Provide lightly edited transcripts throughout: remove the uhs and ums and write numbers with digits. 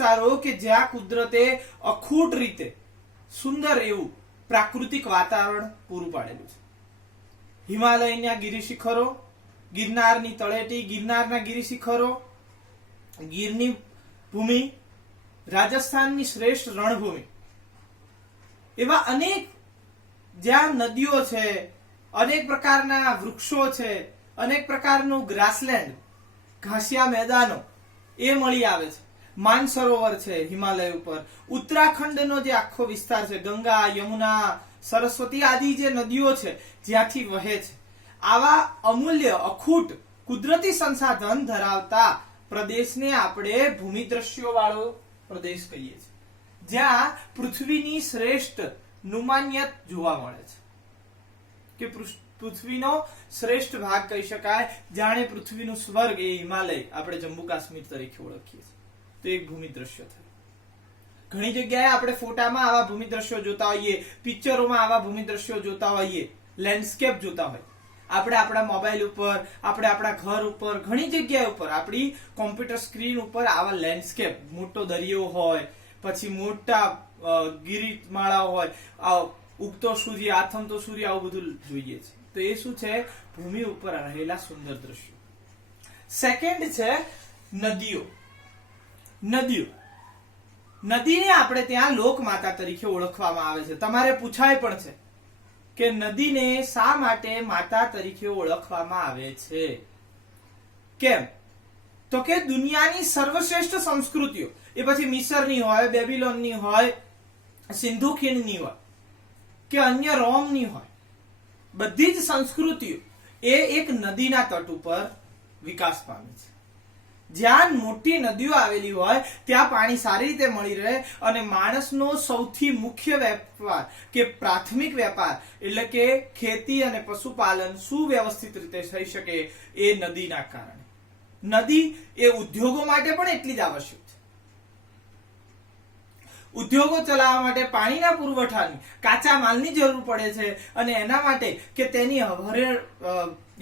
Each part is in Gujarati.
વિસ્તારો કે જ્યાં કુદરતે અખૂટ રીતે સુંદર એવું પ્રાકૃતિક વાતાવરણ પૂરું પાડેલું છે. હિમાલયના ગિરિશિખરો, ગિરનારની તળેટી, ગિરનારના ગિરિશિખરો, ગીરની ભૂમિ, રાજસ્થાનની શ્રેષ્ઠ રણભૂમિ, એવા અનેક જ્યાં નદીઓ છે, અનેક પ્રકારના વૃક્ષો છે, અનેક પ્રકારનું ગ્રાસલેન્ડ, ઘાસિયા મેદાનો એ મળી આવે છે. માનસરોવર છે હિમાલય ઉપર, ઉત્તરાખંડનો જે આખો વિસ્તાર છે, ગંગા, યમુના, સરસ્વતી આદિ જે નદીઓ છે જ્યાંથી વહે છે. આવા અમૂલ્ય અખૂટ કુદરતી સંસાધન ધરાવતા પ્રદેશને આપણે ભૂમિ દ્રશ્યો વાળો પ્રદેશ કહીએ છીએ, જ્યાં પૃથ્વીની શ્રેષ્ઠ નુમાનિયત જોવા મળે છે, કે પૃથ્વીનો શ્રેષ્ઠ ભાગ કહી શકાય. જાણે પૃથ્વીનું સ્વર્ગ એ હિમાલય આપણે જમ્મુ કાશ્મીર તરીકે ઓળખીએ છીએ. તો એક ભૂમિ દ્રશ્ય થયું. ઘણી જગ્યાએ આપણે ફોટામાં આવા ભૂમિ દ્રશ્યો જોતા હોઈએ, પિક્ચરોમાં આવા ભૂમિ દ્રશ્યો જોતા હોઈએ, લેન્ડસ્કેપ જોતા હોઈએ. આપણે આપણા મોબાઈલ ઉપર, આપણે આપણા ઘર ઉપર, ઘણી જગ્યા ઉપર, આપણી કોમ્પ્યુટર સ્ક્રીન ઉપર આવા લેન્ડસ્કેપ, મોટો દરિયો હોય, પછી મોટા ગિરિમાળાઓ હોય, ઉગતો સૂર્ય, આથમતો સૂર્ય, આવું બધું જોઈએ છે. તો એ શું છે? ભૂમિ ઉપર રહેલા સુંદર દ્રશ્યો. સેકન્ડ છે નદીઓ. નદીને આપણે ત્યાં લોકમાતા તરીકે ઓળખવામાં આવે છે. તમારે પૂછાય પણ છે કે નદીને શા માટે માતા તરીકે ઓળખવામાં આવે છે? કેમ? તો કે દુનિયાની સર્વશ્રેષ્ઠ સંસ્કૃતિઓ, એ પછી મિસરની હોય, બેબીલોનની હોય, સિંધુ ખીણની હોય કે અન્ય રોમની હોય, બધી જ સંસ્કૃતિઓ એ એક નદીના તટ ઉપર વિકાસ પામે છે. જ્યાં મોટી નદીઓ આવેલી હોય ત્યાં પાણી સારી રીતે મળી રહે અને માણસનો સૌથી મુખ્ય વેપાર કે પ્રાથમિક વેપાર એટલે કે ખેતી અને પશુપાલન સુવ્યવસ્થિત રીતે થઈ શકે એ નદીના કારણે. નદી એ ઉદ્યોગો માટે પણ એટલી જ આવશ્યક છે. ઉદ્યોગો ચલાવવા માટે પાણીના પુરવઠાની, કાચા માલની જરૂર પડે છે અને એના માટે કે તેની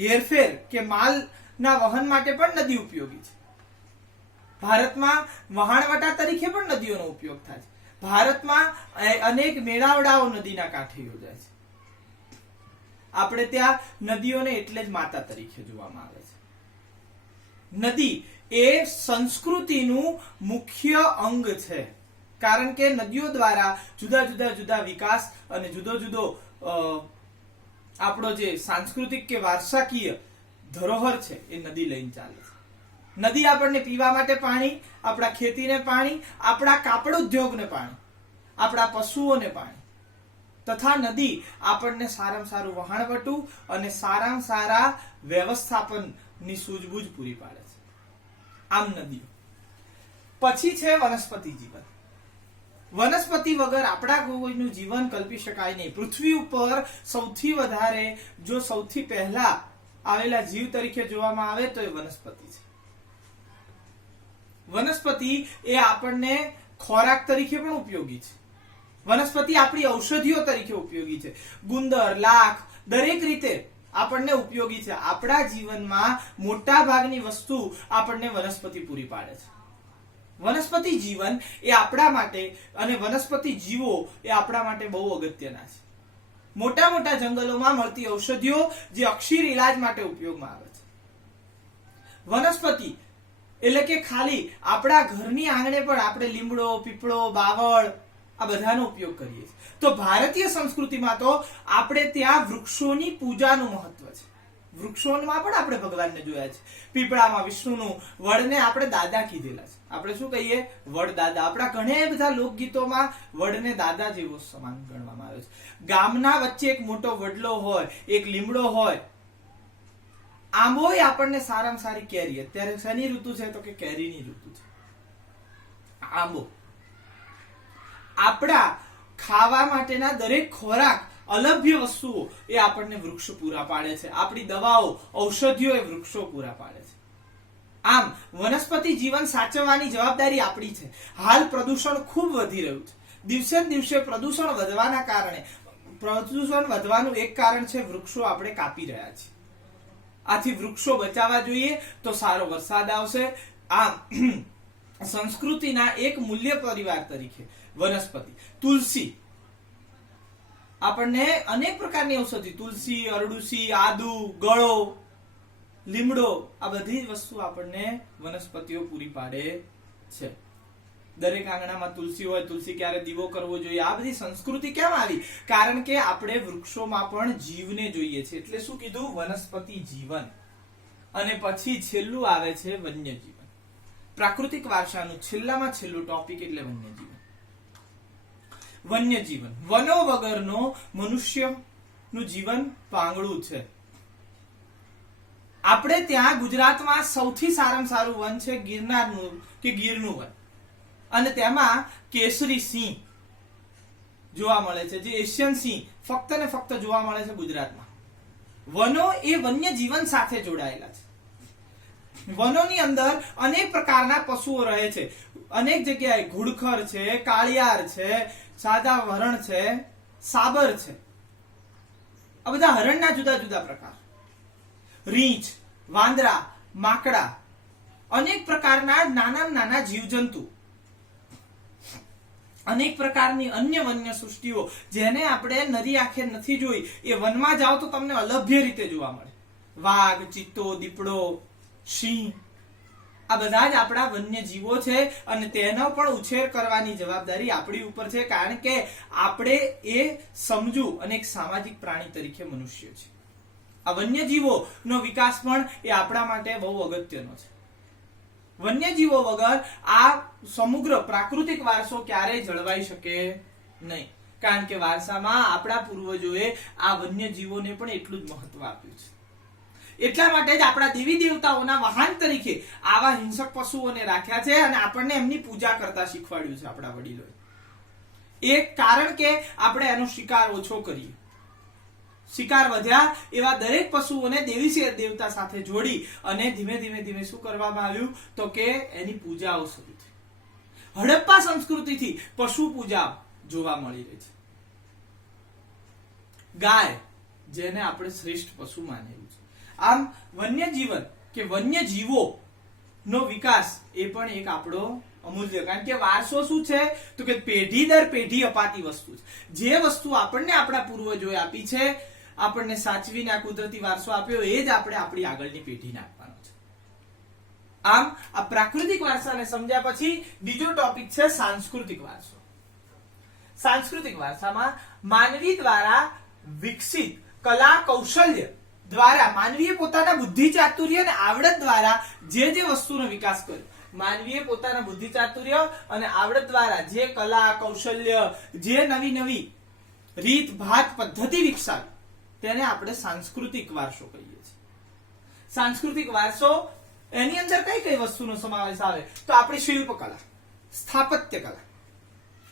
હેરફેર કે માલના વહન માટે પણ નદી ઉપયોગી છે. ભારતમાં વહાણવટા તરીકે પણ નદીઓનો ઉપયોગ થાય છે. ભારતમાં અનેક મેળાવડાઓ નદીના કાંઠે યોજાય છે. આપણે ત્યાં નદીઓને એટલે જ માતા તરીકે જોવામાં આવે છે. નદી એ સંસ્કૃતિનું મુખ્ય અંગ છે, કારણ કે નદીઓ દ્વારા જુદા વિકાસ અને જુદો આપણો જે સાંસ્કૃતિક કે વારસાકીય ધરોહર છે એ નદી લઈને ચાલે છે. નદી આપણને પીવા માટે પાણી, આપણા ખેતીને પાણી, આપણા કાપડ ઉદ્યોગને પાણી, આપણા પશુઓને પાણી, તથા નદી આપણને સારામાં સારું વહાણવટું અને સારામાં સારા વ્યવસ્થાપનની સૂઝબૂઝ પૂરી પાડે છે. આમ નદીઓ. પછી છે વનસ્પતિ જીવન. વનસ્પતિ વગર આપણા કોઈનું જીવન કલ્પી શકાય નહીં. પૃથ્વી ઉપર સૌથી વધારે જો સૌથી પહેલા આવેલા જીવ તરીકે જોવામાં આવે તો એ વનસ્પતિ છે. વનસ્પતિ એ આપણને ખોરાક તરીકે પણ ઉપયોગી છે. વનસ્પતિ આપણી ઔષધિઓ તરીકે ઉપયોગી છે. ગુંદર, લાખ દરેક રીતે આપણને ઉપયોગી છે. આપણા જીવનમાં મોટા ભાગની વસ્તુ આપણને વનસ્પતિ પૂરી પાડે છે. વનસ્પતિ જીવન એ આપણા માટે અને વનસ્પતિ જીવો એ આપણા માટે બહુ અગત્યના છે. મોટા જંગલોમાં મળતી ઔષધિઓ જે અક્ષીર ઇલાજ માટે ઉપયોગમાં આવે છે. વનસ્પતિ એટલે કે ખાલી આપણા ઘરની આંગણે પણ આપણે લીમડો, પીપળો, બાવળ આ બધાનો ઉપયોગ કરીએ છીએ. તો ભારતીય સંસ્કૃતિમાં તો આપણે ત્યાં વૃક્ષોની પૂજાનું મહત્વ છે. વૃક્ષોમાં પણ આપણે ભગવાનને જોયા છે. પીપળામાં વિષ્ણુનું, વડને આપણે દાદા કીધેલા છે. આપણે શું કહીએ? વડ દાદા. આપણા ઘણા બધા લોકગીતોમાં વડને દાદા જેવો સમાન ગણવામાં આવે છે. ગામના વચ્ચે એક મોટો વડલો હોય, એક લીમડો હોય. આંબો આપણને સારામાં સારી કેરી. અત્યારે શેની ઋતુ છે? તો કે કેરીની ઋતુ છે. આંબો આપણા ખાવા માટેના દરેક ખોરાક, અલભ્ય વસ્તુઓ એ આપણને વૃક્ષ પૂરા પાડે છે. આપણી દવાઓ, ઔષધિઓ એ વૃક્ષો પૂરા પાડે છે. આમ વનસ્પતિ જીવન સાચવવાની જવાબદારી આપણી છે. હાલ પ્રદૂષણ ખૂબ વધી રહ્યું છે. દિવસે ને દિવસે પ્રદૂષણ વધવાના કારણે, પ્રદૂષણ વધવાનું એક કારણ છે વૃક્ષો આપણે કાપી રહ્યા છીએ. આથી વૃક્ષો બચાવવા જોઈએ તો સારો વરસાદ આવશે. આમ સંસ્કૃતિના એક મૂલ્ય પરિવાર તરીકે વનસ્પતિ તુલસી, આપણને અનેક પ્રકારની ઔષધિ, તુલસી, અરડુસી, આદુ, ગળો, લીમડો, આ બધી વસ્તુ આપણને વનસ્પતિઓ પૂરી પાડે છે. દરેક આંગણામાં તુલસી હોય, તુલસી ક્યારે દીવો કરવો જોઈએ, આ બધી સંસ્કૃતિ કેમ આવી? કારણ કે આપણે વૃક્ષોમાં પણ જીવને જોઈએ છે. એટલે શું કીધું? વનસ્પતિ જીવન. અને પછી છેલ્લું આવે છે વન્યજીવન. પ્રાકૃતિક વારસાનું છેલ્લામાં છેલ્લું ટોપિક એટલે વન્યજીવન. વન્યજીવન, વનો વગરનો મનુષ્યનું જીવન પાંગળું છે. આપણે ત્યાં ગુજરાતમાં સૌથી સારામાં સારું વન છે ગિરનારનું કે ગીરનું વન, અને તેમાં કેસરી સિંહ જોવા મળે છે, જે એશિયન સિંહ ફક્ત ને ફક્ત જોવા મળે છે ગુજરાતમાં. વનો એ વન્યજીવન સાથે જોડાયેલા છે. વનોની અંદર અનેક પ્રકારના પશુઓ રહે છે. અનેક જગ્યાએ ઘુડખર છે, કાળિયાર છે, સાદા હરણ છે, સાબર છે. આ બધા હરણના જુદા જુદા પ્રકાર. રીંછ, વાંદરા, માકડા, અનેક પ્રકારના નાના નાના જીવજંતુ, અનેક પ્રકારની અન્ય વન્ય સૃષ્ટિઓ જેને આપણે નરી આંખે નથી જોઈ, એ વનમાં જાઓ તો તમને અલભ્ય રીતે જોવા મળે. વાઘ, ચિત્તો, દીપડો, સિંહ, આ બધા જ આપણા વન્ય જીવો છે, અને તેનો પણ ઉછેર કરવાની જવાબદારી આપણી ઉપર છે, કારણ કે આપણે એ સમજુ અને એક સામાજિક પ્રાણી તરીકે મનુષ્ય છે. આ વન્યજીવોનો વિકાસ પણ એ આપણા માટે બહુ અગત્યનો છે. વન્યજીવો વગર આ સમગ્ર પ્રાકૃતિક વારસો ક્યારેય જળવાઈ શકે નહીં, કારણ કે વારસામાં આપણા પૂર્વજોએ આ વન્યજીવોને પણ એટલું જ મહત્વ આપ્યું છે. એટલા માટે જ આપણા દેવી દેવતાઓના વાહન તરીકે આવા હિંસક પશુઓને રાખ્યા છે, અને આપણને એમની પૂજા કરતા શીખવાડ્યું છે આપણા વડીલોએ. એક કારણ કે આપણે એનો શિકાર ઓછો કરીએ. શિકાર વધ્યા એવા દરેક પશુઓને દેવી દેવતા સાથે જોડી અને ધીમે ધીમે ધીમે શું કરવામાં આવ્યું? તો કે એની પૂજાઓ શરૂ થઈ. હડપ્પા સંસ્કૃતિથી પશુ પૂજા જોવા મળી રહી છે. ગાય, જેને આપણે શ્રેષ્ઠ પશુ માનેલું છે. આમ વન્યજીવન કે વન્યજીવો નો વિકાસ એ પણ એક આપણો અમૂલ્ય, કારણ કે વારસો શું છે? તો કે પેઢી દર પેઢી અપાતી વસ્તુ છે. જે વસ્તુ આપણને આપણા પૂર્વજોએ આપી છે, આપણને સાચવીને આ કુદરતી વારસો આપ્યો, એ જ આપણે આપણી આગળની પેઢીને આપવાનો છે. આમ આ પ્રાકૃતિક વારસાને સમજ્યા પછી બીજો ટોપિક છે સાંસ્કૃતિક વારસો. સાંસ્કૃતિક વારસામાં માનવી દ્વારા વિકસિત કલા કૌશલ્ય દ્વારા, માનવીએ પોતાના બુદ્ધિ ચાતુર્ય અને આવડત દ્વારા જે વસ્તુનો વિકાસ કર્યો, માનવીએ પોતાના બુદ્ધિ ચાતુર્ય અને આવડત દ્વારા જે કલા કૌશલ્ય, જે નવી નવી રીત ભાત પદ્ધતિ વિકસાવી, તેને આપણે સાંસ્કૃતિક વારસો કહીએ છીએ. સાંસ્કૃતિક વારસો એની અંદર કઈ કઈ વસ્તુનો સમાવેશ આવે? તો આપણી શિલ્પકલા, સ્થાપત્ય કલા,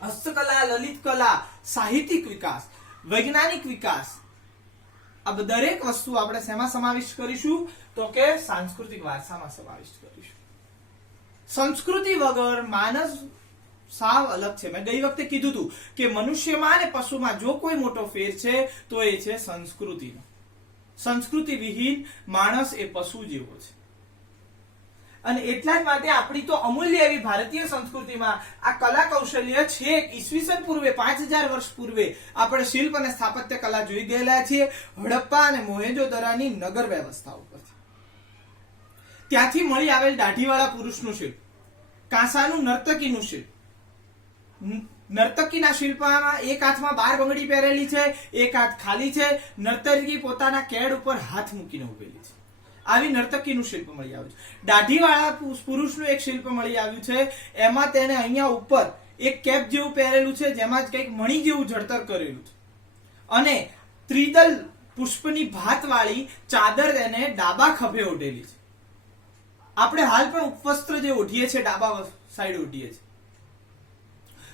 હસ્તકલા, લલિત કલા, સાહિત્યિક વિકાસ, વૈજ્ઞાનિક વિકાસ, આ દરેક વસ્તુ આપણે શેમાં સમાવિષ્ટ કરીશું? તો કે સાંસ્કૃતિક વારસામાં સમાવિષ્ટ કરીશું. સંસ્કૃતિ વગર માનવ સાવ અલગ છે. મેં ગઈ વખતે કીધું હતું કે મનુષ્યમાં અને પશુમાં જો કોઈ મોટો ફેર છે તો એ છે સંસ્કૃતિનો. સંસ્કૃતિ વિહીન માણસ એ પશુ જેવો છે. અને એટલા જ માટે આપણી તો અમૂલ્ય એવી ભારતીય સંસ્કૃતિમાં આ કલા કૌશલ્ય છે. ઈસવીસન પૂર્વે 5000 વર્ષ પૂર્વે આપણે શિલ્પ અને સ્થાપત્ય કલા જોઈ ગયેલા છીએ હડપ્પા અને મોહેંજો-દરોની નગર વ્યવસ્થા ઉપરથી. ત્યાંથી મળી આવેલ દાઢીવાળા પુરુષનું શિલ્પ, કાંસાનું નર્તકીનું શિલ્પ. નર્તકીના શિલ્પમાં એક હાથમાં 12 બંગડી પહેરેલી છે, એક હાથ ખાલી છે. નર્તકી પોતાના કેડ ઉપર હાથ મૂકીને ઉભેલી છે. આવી નર્તકીનું શિલ્પ મળી આવ્યું છે. દાઢીવાળા પુરુષનું એક શિલ્પ મળી આવ્યું છે. એમાં તેને અહીંયા ઉપર એક કેપ જેવું પહેરેલું છે, જેમાં જ કંઈક મણી જેવું જડતર કરેલું છે, અને ત્રિદલ પુષ્પની ભાતવાળી ચાદર એને ડાબા ખભે ઓઢેલી છે. આપણે હાલ પણ ઉપવસ્ત્ર જે ઓઢીએ છીએ, ડાબા સાઈડ ઓઢીએ છીએ.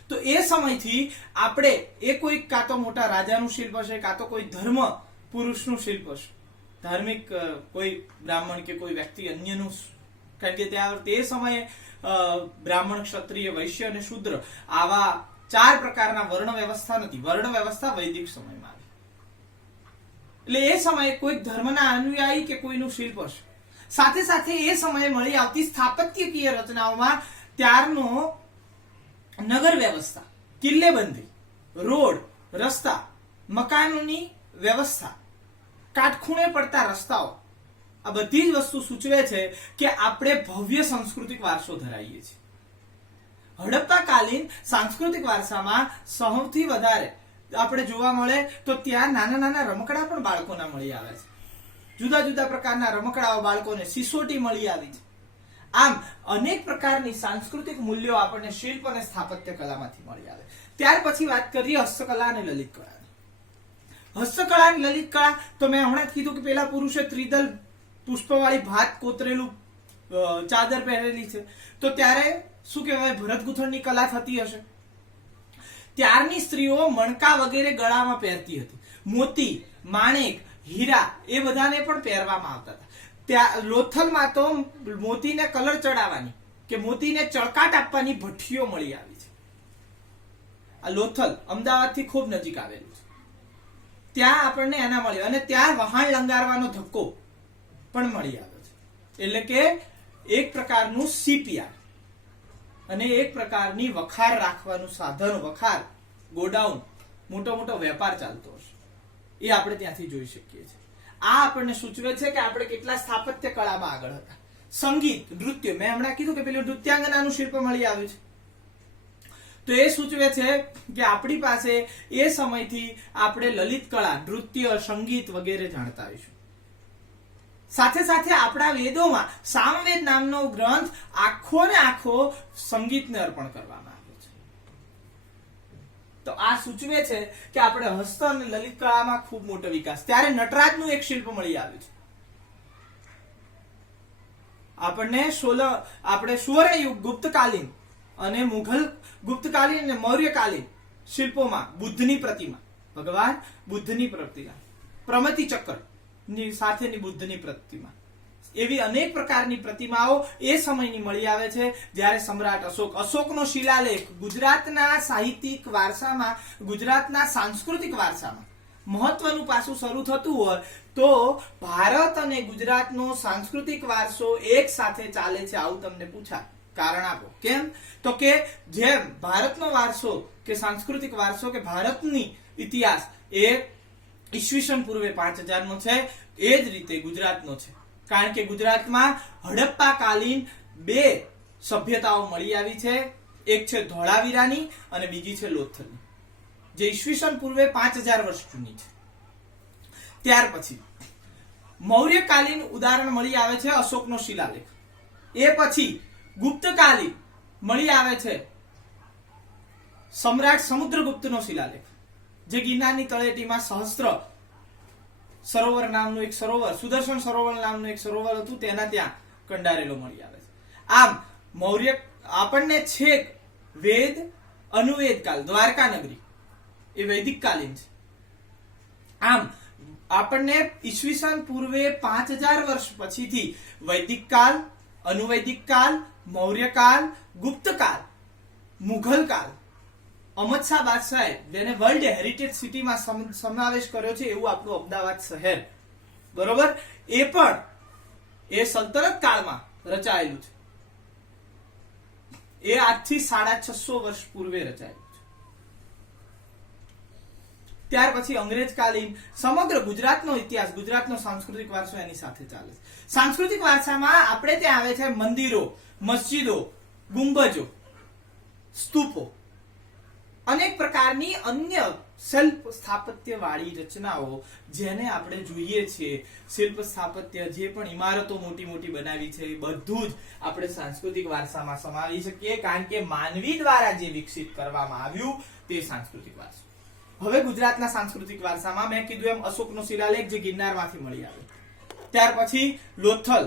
તો એ સમયથી આપણે એ કોઈ કાં તો મોટા રાજાનું શિલ્પ હશે, કાં તો કોઈ ધર્મ પુરુષનું શિલ્પ હશે, ધાર્મિક કોઈ બ્રાહ્મણ કે કોઈ વ્યક્તિ અન્યનું, કારણ કે તે સમયે બ્રાહ્મણ, ક્ષત્રિય, વૈશ્ય અને શૂદ્ર આવા 4 પ્રકારના વર્ણ વ્યવસ્થા નથી. વર્ણ વ્યવસ્થા વૈદિક સમયમાં આવી. એટલે એ સમયે કોઈ ધર્મના અનુયાયી કે કોઈનું શિલ્પ હશે. સાથે સાથે એ સમયે મળી આવતી સ્થાપત્યકીય રચનાઓમાં ત્યારનો નગર વ્યવસ્થા, કિલ્લેબંધી, રોડ, રસ્તા, મકાનોની વ્યવસ્થા, કાટખૂણે પડતા રસ્તાઓ, આ બધી જ વસ્તુ સૂચવે છે કે આપણે ભવ્ય સાંસ્કૃતિક વારસો ધરાવીએ છીએ. હડપ્પાકાલીન સાંસ્કૃતિક વારસામાં સૌથી વધારે આપણે જોવા મળે તો ત્યાં નાના નાના રમકડા પણ બાળકોના મળી આવે છે. જુદા જુદા પ્રકારના રમકડાઓ બાળકોને, સિસોટી મળી આવી છે. આમ અનેક પ્રકારની સાંસ્કૃતિક મૂલ્યો આપણને શિલ્પ અને સ્થાપત્ય કલામાંથી મળી આવે. ત્યાર પછી વાત કરીએ હસ્તકલા અને લલિત કળાની. હસ્તકળા અને લલિત કળા તો મેં હમણાં જ કીધું કે પેલા પુરુષે ત્રિદલ પુષ્પવાળી ભાત કોતરેલું ચાદર પહેરેલી છે, તો ત્યારે શું કહેવાય, ભરત ગૂંથણની કલા થતી હશે. ત્યારની સ્ત્રીઓ મણકા વગેરે ગળામાં પહેરતી હતી. મોતી, માણેક, હીરા એ બધાને પણ પહેરવામાં આવતા હતા. ત્યાં લોથલમાં તો મોતીને કલર ચડાવવાની કે મોતીને ચળકાટ આપવાની ભઠ્ઠીઓ મળી આવી છે. આ લોથલ અમદાવાદથી ખૂબ નજીક આવેલું છે. ત્યાં આપણને એના મળ્યું અને ત્યાં વહાણ લંગારવાનો ધક્કો પણ મળી આવ્યો છે. એટલે કે એક પ્રકારનું સીપીઆર અને એક પ્રકારની વખાર રાખવાનું સાધન, વખાર ગોડાઉન, મોટો મોટો વેપાર ચાલતો હશે, એ આપણે ત્યાંથી જોઈ શકીએ છીએ. આ આપણને સૂચવે છે કે આપણે કેટલા સ્થાપત્ય કળામાં આગળ હતા. સંગીત, નૃત્ય, મેં હમણાં કીધું કે પેલું નૃત્યાંગનાનું શિલ્પ મળી આવ્યું છે, તો એ સૂચવે છે કે આપણી પાસે એ સમયથી આપણે લલિત કળા, નૃત્ય, સંગીત વગેરે જાણતા આવીશું. સાથે સાથે આપણા વેદોમાં સામવેદ નામનો ગ્રંથ આખો ને આખો સંગીતને અર્પણ કરવામાં આવ્યો છે. તો આ સૂચવે છે કે આપણે હસ્ત અને લલિત કળામાં ખૂબ મોટો વિકાસ. ત્યારે નટરાજનું એક શિલ્પ મળી આવ્યું છે આપણને. આપણે સ્વર્ણયુગ ગુપ્તકાલીન અને મુઘલ ગુપ્તકાલીન અને મૌર્યકાલીન શિલ્પોમાં બુદ્ધની પ્રતિમા, ભગવાન બુદ્ધની પ્રતિમા, પ્રમતિ ચક્ર ની સાથેની બુદ્ધની પ્રતિમા, એવી અનેક પ્રકારની પ્રતિમાઓ એ સમયની મળી આવે છે. જ્યારે સમ્રાટ અશોકનો શિલાલેખ ગુજરાતના સાહિત્યિક વારસામાં, ગુજરાતના સાંસ્કૃતિક વારસામાં મહત્વનું પાસું શરૂ થતું હોય તો ભારત અને ગુજરાતનો સાંસ્કૃતિક વારસો એક સાથે ચાલે છે, આવું તમને પૂછાય. કારણ આપો. કેમ? તો કે જેમ ભારતનો વારસો કે સાંસ્કૃતિક વારસો કે ભારતની ઇતિહાસ એ ઈસવીસન પૂર્વે 5000 નો છે, એ જ રીતે ગુજરાતનો છે. કારણ કે ગુજરાતમાં હડપ્પા કાલીન બે સભ્યતાઓ મળી આવી છે. એક છે ધોળાવીરાની અને બીજી છે લોથલની, જે ઈસવીસન પૂર્વે 5000 વર્ષ જૂની છે. ત્યાર પછી મૌર્યકાલીન ઉદાહરણ મળી આવે છે અશોકનો શિલાલેખ. એ પછી ગુપ્તકાલીન મળી આવે છે સમ્રાટ સમુદ્રગુપ્તનો શિલાલેખ, જે ગિરનારની તળેટીમાં સહસ્ત્ર સરોવર નામનું એક સરોવર, સુદર્શન સરોવર નામનું એક સરોવર હતું, તેના ત્યાં કંડારેલો મળી આવે છે. આમ મૌર્ય આપણને છેક વેદ અનુવેદ કાળ, દ્વારકા નગરી એ વૈદિક કાલીન છે. આમ આપણને ઈસવીસન પૂર્વે 5000 વર્ષ પછીથી વૈદિક કાળ, અનુવૈદિક કાળ, મૌર્ય કાળ, ગુપ્ત કાળ, મુઘલ કાળ, અહમદ શાહ બાદશાહે જેને વર્લ્ડ હેરિટેજ સિટીમાં સમાવેશ કર્યો છે એવું આપણું અમદાવાદ શહેર, બરોબર, એ પણ એ સલ્તનત કાળમાં રચાયેલું છે. એ આજથી 650 વર્ષ પૂર્વે રચાયેલું છે. ત્યાર પછી અંગ્રેજકાલીન સમગ્ર ગુજરાતનો ઇતિહાસ, ગુજરાતનો સાંસ્કૃતિક વારસો એની સાથે ચાલે છે. સાંસ્કૃતિક વારસામાં આપણે ત્યાં આવે છે મંદિરો, મસ્જિદો, ગુંબજો, સ્તૂપો, અનેક પ્રકારની અન્ય શિલ્પ સ્થાપત્ય વાળી રચનાઓ જેને આપણે જોઈએ છીએ. શિલ્પ સ્થાપત્ય જે પણ ઇમારતો મોટી મોટી બનાવી છે એ બધું જ આપણે સાંસ્કૃતિક વારસામાં સમાવી શકીએ, કારણ કે માનવી દ્વારા જે વિકસિત કરવામાં આવ્યું તે સાંસ્કૃતિક વારસો. હવે ગુજરાતના સાંસ્કૃતિક વારસામાં મેં કીધું એમ અશોકનો શિલાલેખ જે ગિરનારમાંથી મળી આવે, ત્યાર પછી લોથલ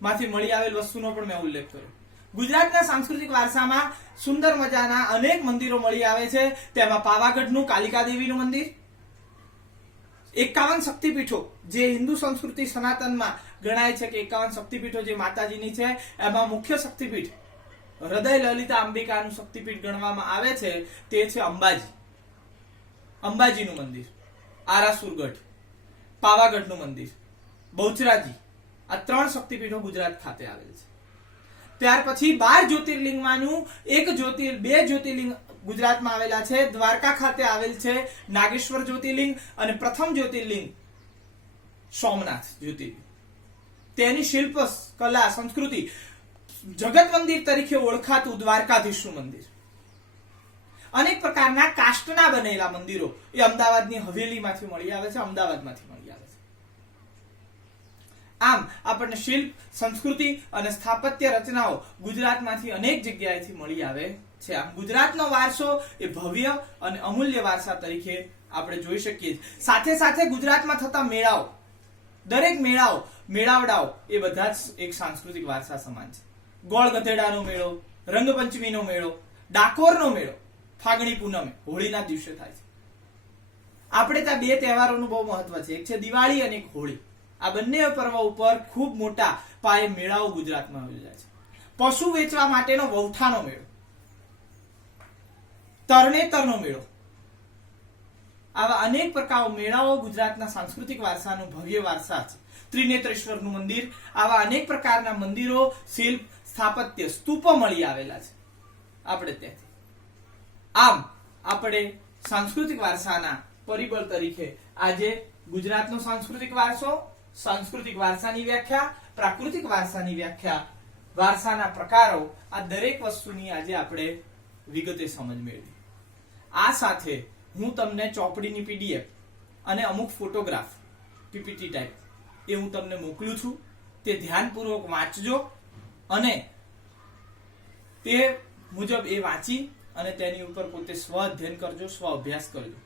માંથી મળી આવેલ વસ્તુનો પણ મેં ઉલ્લેખ કર્યો. ગુજરાતના સાંસ્કૃતિક વારસામાં સુંદર મજાના અનેક મંદિરો મળી આવે છે. તેમાં પાવાગઢનું કાલિકા દેવીનું મંદિર, 51 શક્તિપીઠો જે હિન્દુ સંસ્કૃતિ સનાતનમાં ગણાય છે કે 51 શક્તિપીઠો જે માતાજીની છે, એમાં મુખ્ય શક્તિપીઠ હૃદય લલિતા અંબિકાનું શક્તિપીઠ ગણવામાં આવે છે, તે છે અંબાજી. અંબાજીનું મંદિર, આરાસુરગઢ, પાવાગઢનું મંદિર, બહુચરાજી, આ 3 શક્તિપીઠો ગુજરાત ખાતે આવેલ છે. ત્યાર પછી 12 જ્યોતિર્લિંગમાંનું બે જ્યોતિર્લિંગ ગુજરાતમાં આવેલા છે. દ્વારકા ખાતે આવેલ છે નાગેશ્વર જ્યોતિર્લિંગ અને પ્રથમ જ્યોતિર્લિંગ સોમનાથ જ્યોતિર્લિંગ. તેની શિલ્પ કલા સંસ્કૃતિ જગત મંદિર તરીકે ઓળખાતું દ્વારકાધીશનું મંદિર, અનેક પ્રકારના કાષ્ટના બનેલા મંદિરો એ અમદાવાદની હવેલીમાંથી મળી આવે છે, અમદાવાદમાંથી મળી આવે છે. આમ આપણને શિલ્પ, સંસ્કૃતિ અને સ્થાપત્ય રચનાઓ ગુજરાતમાંથી અનેક જગ્યાએથી મળી આવે છે. આમ ગુજરાતનો વારસો એ ભવ્ય અને અમૂલ્ય વારસા તરીકે આપણે જોઈ શકીએ. સાથે સાથે ગુજરાતમાં થતા મેળાઓ, દરેક મેળાવડાઓ એ બધા જ એક સાંસ્કૃતિક વારસા સમાન છે. ગોળ ગધેડાનો મેળો, રંગપંચમીનો મેળો, ડાકોરનો મેળો ફાગણી પૂનમે હોળીના દિવસે થાય છે. આપણે ત્યાં બે તહેવારોનું બહુ મહત્વ છે, એક છે દિવાળી અને એક હોળી. આ બંને પર્વ ઉપર ખૂબ મોટા પાયે મેળાઓ ગુજરાતમાં યોજાય છે. પશુ વેચવા માટેનો વૌઠાનો મેળો, તરણેતરનો મેળો, આવા અનેક પ્રકારના મેળાઓ ગુજરાતના સાંસ્કૃતિક વારસાનું ભવ્ય વારસા છે. ત્રિનેત્રેશ્વરનું મંદિર, આવા અનેક પ્રકારના મંદિરો, શિલ્પ, સ્થાપત્ય, સ્તૂપો મળી આવેલા છે આપણે ત્યાંથી. આમ આપણે સાંસ્કૃતિક વારસાના પરિબળ તરીકે આજે ગુજરાતનો સાંસ્કૃતિક વારસો, સાંસ્કૃતિક વારસાની વ્યાખ્યા, પ્રાકૃતિક વારસાની વ્યાખ્યા, વારસાના પ્રકારો, આ દરેક વસ્તુની આજે આપણે વિગતે સમજ મેળવી. આ સાથે હું તમને ચોપડીની પીડીએફ અને અમુક ફોટોગ્રાફ પીપીટી ટાઈપ એ હું તમને મોકલું છું. તે ધ્યાનપૂર્વક વાંચજો અને તે મુજબ એ વાંચી અને તેની ઉપર પોતે સ્વ અધ્યયન કરજો, સ્વ અભ્યાસ કરજો.